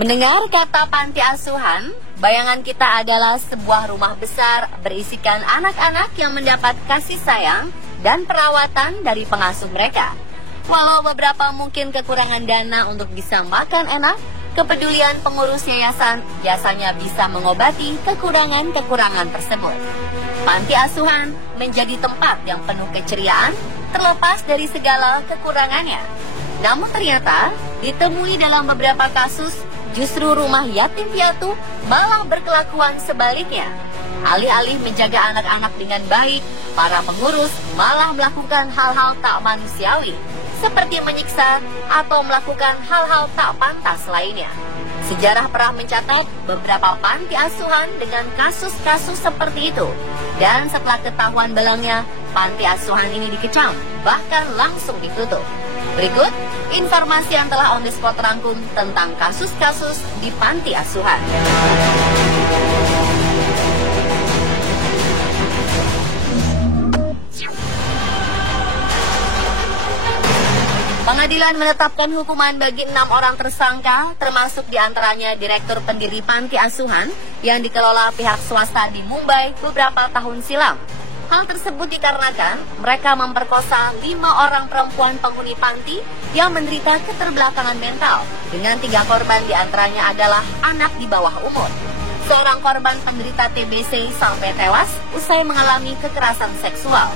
Mendengar kata panti asuhan, bayangan kita adalah sebuah rumah besar berisikan anak-anak yang mendapat kasih sayang dan perawatan dari pengasuh mereka. Walau beberapa mungkin kekurangan dana untuk bisa makan enak, kepedulian pengurus yayasan biasanya bisa mengobati kekurangan-kekurangan tersebut. Panti asuhan menjadi tempat yang penuh keceriaan terlepas dari segala kekurangannya. Namun ternyata ditemui dalam beberapa kasus justru rumah yatim piatu malah berkelakuan sebaliknya. Alih-alih menjaga anak-anak dengan baik, para pengurus malah melakukan hal-hal tak manusiawi, seperti menyiksa atau melakukan hal-hal tak pantas lainnya. Sejarah pernah mencatat beberapa panti asuhan dengan kasus-kasus seperti itu. Dan setelah ketahuan belangnya, panti asuhan ini dikecam, bahkan langsung ditutup. Berikut informasi yang telah on the spot rangkum tentang kasus-kasus di panti asuhan. Pengadilan menetapkan hukuman bagi 6 orang tersangka, termasuk diantaranya Direktur Pendiri Panti Asuhan yang dikelola pihak swasta di Mumbai beberapa tahun silam. Hal tersebut dikarenakan mereka memperkosa 5 orang perempuan penghuni panti yang menderita keterbelakangan mental, dengan 3 korban diantaranya adalah anak di bawah umur. Seorang korban penderita TBC sampai tewas usai mengalami kekerasan seksual.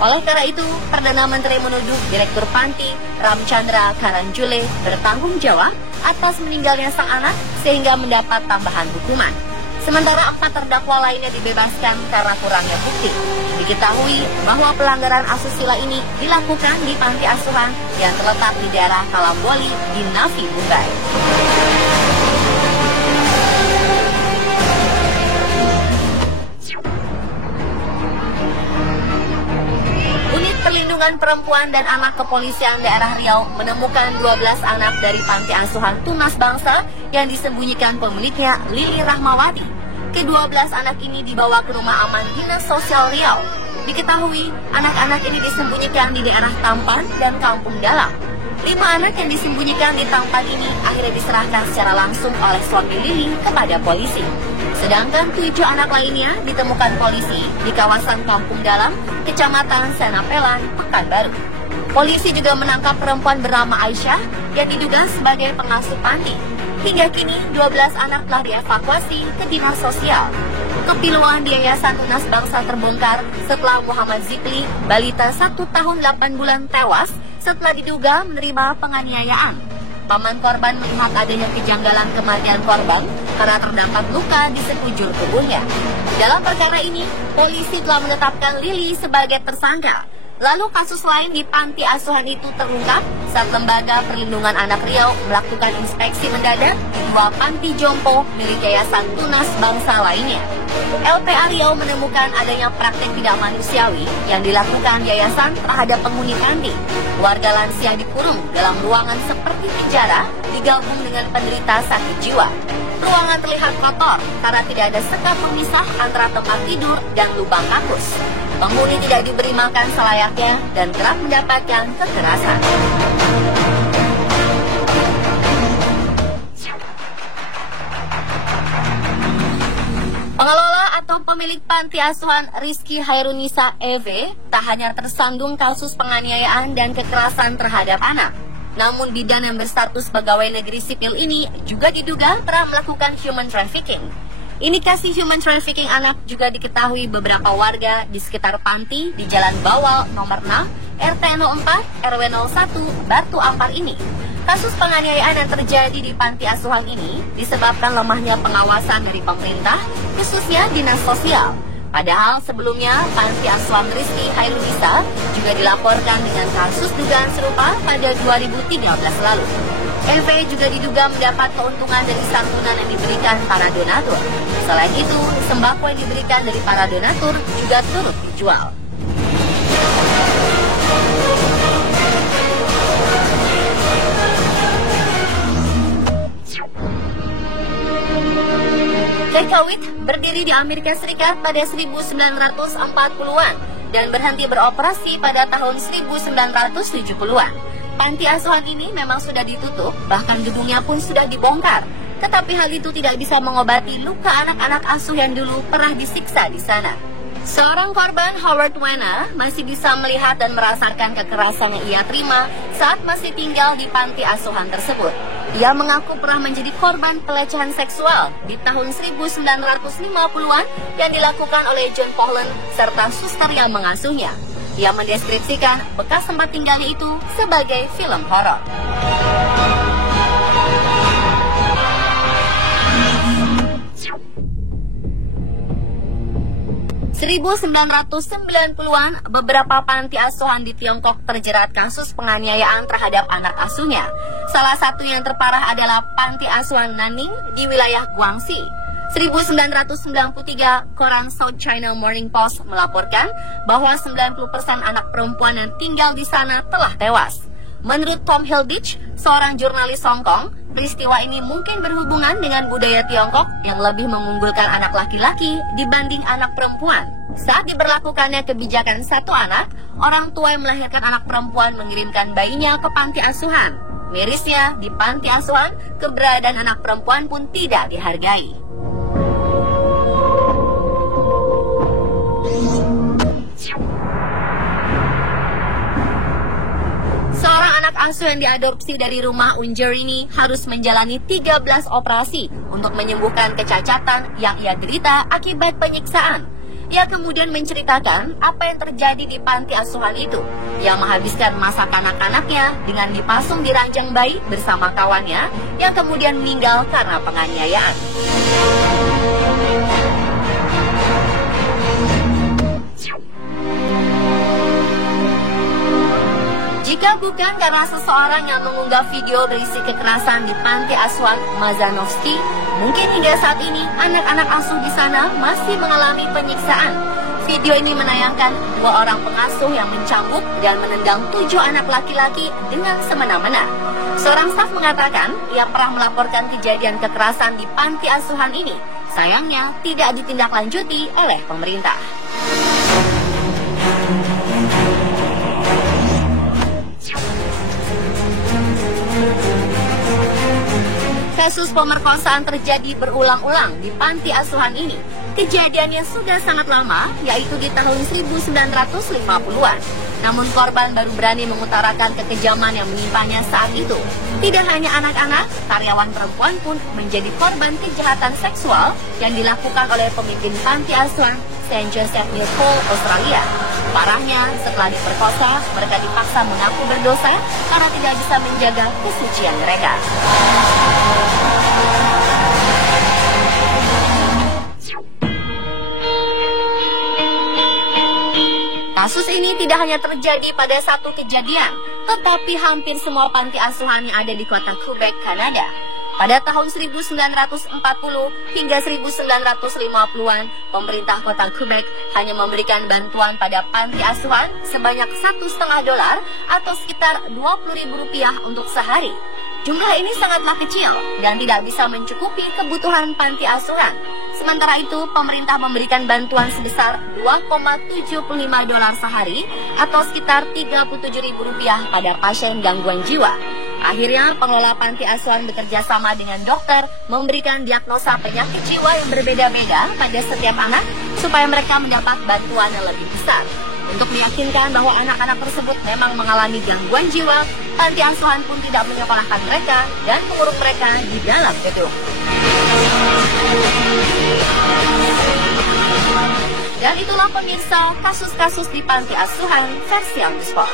Oleh karena itu, Perdana Menteri menuduh Direktur Panti, Ramchandra Karanjule, bertanggung jawab atas meninggalnya sang anak sehingga mendapat tambahan hukuman. Sementara 4 terdakwa lainnya dibebaskan karena kurangnya bukti. Diketahui bahwa pelanggaran asusila ini dilakukan di panti asuhan yang terletak di daerah Kalamboli di Navi Mumbai. Unit Perlindungan Perempuan dan Anak Kepolisian Daerah Riau menemukan 12 anak dari panti asuhan Tunas Bangsa yang disembunyikan pemiliknya Lili Rahmawati. Ke-12 anak ini dibawa ke rumah aman Dinas Sosial Riau. Diketahui anak-anak ini disembunyikan di daerah Tampan dan Kampung Dalam. 5 anak yang disembunyikan di Tampan ini akhirnya diserahkan secara langsung oleh suami Lili kepada polisi. Sedangkan 7 anak lainnya ditemukan polisi di kawasan Kampung Dalam, Kecamatan Senapelan, Pekanbaru. Polisi juga menangkap perempuan bernama Aisyah yang diduga sebagai pengasuh panti. Hingga kini 12 anak telah dievakuasi ke Dinas Sosial. Kepiluan di Yayasan Tunas Bangsa terbongkar setelah Muhammad Zikli, balita 1 tahun 8 bulan tewas setelah diduga menerima penganiayaan. Paman korban melihat adanya kejanggalan kematian korban karena terdapat luka di sekujur tubuhnya. Dalam perkara ini, polisi telah menetapkan Lili sebagai tersangka. Lalu kasus lain di panti asuhan itu terungkap saat Lembaga Perlindungan Anak Riau melakukan inspeksi mendadak di 2 panti jompo milik Yayasan Tunas Bangsa lainnya. LPA Riau menemukan adanya praktek tidak manusiawi yang dilakukan yayasan terhadap penghuni panti. Warga lansia dikurung dalam ruangan seperti penjara digabung dengan penderita sakit jiwa. Ruangan terlihat kotor karena tidak ada sekat pemisah antara tempat tidur dan lubang kakus. Penghuni tidak diberi makan selayaknya dan kerap mendapatkan kekerasan. Pengelola atau pemilik panti asuhan Rizky Hairunisa EV tak hanya tersandung kasus penganiayaan dan kekerasan terhadap anak, namun bidan yang berstatus pegawai negeri sipil ini juga diduga telah melakukan human trafficking. Indikasi human trafficking anak juga diketahui beberapa warga di sekitar panti di Jalan Bawal nomor 6, RT 04, RW 01, Batu Ampar ini. Kasus penganiayaan yang terjadi di panti asuhan ini disebabkan lemahnya pengawasan dari pemerintah, khususnya Dinas Sosial. Padahal sebelumnya panti asuhan Rizky Hairunisa juga dilaporkan dengan kasus dugaan serupa pada 2013 lalu. LV juga diduga mendapat keuntungan dari santunan yang diberikan para donatur. Selain itu, sembako yang diberikan dari para donatur juga turut dijual. Kekawit berdiri di Amerika Serikat pada 1940-an dan berhenti beroperasi pada tahun 1970-an. Panti asuhan ini memang sudah ditutup, bahkan gedungnya pun sudah dibongkar. Tetapi hal itu tidak bisa mengobati luka anak-anak asuh yang dulu pernah disiksa di sana. Seorang korban, Howard Wena, masih bisa melihat dan merasakan kekerasan yang ia terima saat masih tinggal di panti asuhan tersebut. Ia mengaku pernah menjadi korban pelecehan seksual di tahun 1950-an yang dilakukan oleh John Poland serta suster yang mengasuhnya. Ia mendeskripsikan bekas tempat tinggalnya itu sebagai film horor. 1990-an, beberapa panti asuhan di Tiongkok terjerat kasus penganiayaan terhadap anak asuhnya. Salah satu yang terparah adalah panti asuhan Nanning di wilayah Guangxi. 1993, koran South China Morning Post melaporkan bahwa 90% anak perempuan yang tinggal di sana telah tewas. Menurut Tom Hilditch, seorang jurnalis Hong Kong, peristiwa ini mungkin berhubungan dengan budaya Tiongkok yang lebih mengunggulkan anak laki-laki dibanding anak perempuan. Saat diberlakukannya kebijakan satu anak, orang tua yang melahirkan anak perempuan mengirimkan bayinya ke panti asuhan. Mirisnya, di panti asuhan, keberadaan anak perempuan pun tidak dihargai. Seorang anak asuh yang diadopsi dari rumah Unjer ini harus menjalani 13 operasi untuk menyembuhkan kecacatan yang ia derita akibat penyiksaan. Ia kemudian menceritakan apa yang terjadi di panti asuhan itu. Ia menghabiskan masa kanak-kanaknya dengan dipasung di ranjang bayi bersama kawannya yang kemudian meninggal karena penganiayaan. Jika bukan karena seseorang yang mengunggah video berisi kekerasan di panti asuhan Mazanovsky, mungkin hingga saat ini anak-anak asuh di sana masih mengalami penyiksaan. Video ini menayangkan dua orang pengasuh yang mencambuk dan menendang 7 anak laki-laki dengan semena-mena. Seorang staf mengatakan ia pernah melaporkan kejadian kekerasan di panti asuhan ini. Sayangnya tidak ditindaklanjuti oleh pemerintah. Kasus pemerkosaan terjadi berulang-ulang di panti asuhan ini. Kejadiannya sudah sangat lama, yaitu di tahun 1950-an. Namun korban baru berani mengutarakan kekejaman yang menimpanya saat itu. Tidak hanya anak-anak, karyawan perempuan pun menjadi korban kejahatan seksual yang dilakukan oleh pemimpin panti asuhan St. Joseph Mill Hall, Australia. Parahnya, setelah diperkosa, mereka dipaksa mengaku berdosa karena tidak bisa menjaga kesucian mereka. Kasus ini tidak hanya terjadi pada satu kejadian, tetapi hampir semua panti asuhan yang ada di kota Quebec, Kanada. Pada tahun 1940 hingga 1950-an, pemerintah kota Quebec hanya memberikan bantuan pada panti asuhan sebanyak $1,5 atau sekitar Rp20.000 untuk sehari. Jumlah ini sangatlah kecil dan tidak bisa mencukupi kebutuhan panti asuhan. Sementara itu, pemerintah memberikan bantuan sebesar $2,75 sehari atau sekitar Rp37.000 pada pasien gangguan jiwa. Akhirnya, pengelola panti asuhan bekerja sama dengan dokter memberikan diagnosa penyakit jiwa yang berbeda-beda pada setiap anak supaya mereka mendapat bantuan yang lebih besar. Untuk meyakinkan bahwa anak-anak tersebut memang mengalami gangguan jiwa, panti asuhan pun tidak menyekolahkan mereka dan mengurung mereka di dalam gedung. Dan itulah pemirsa kasus-kasus di panti asuhan versi On The Spot.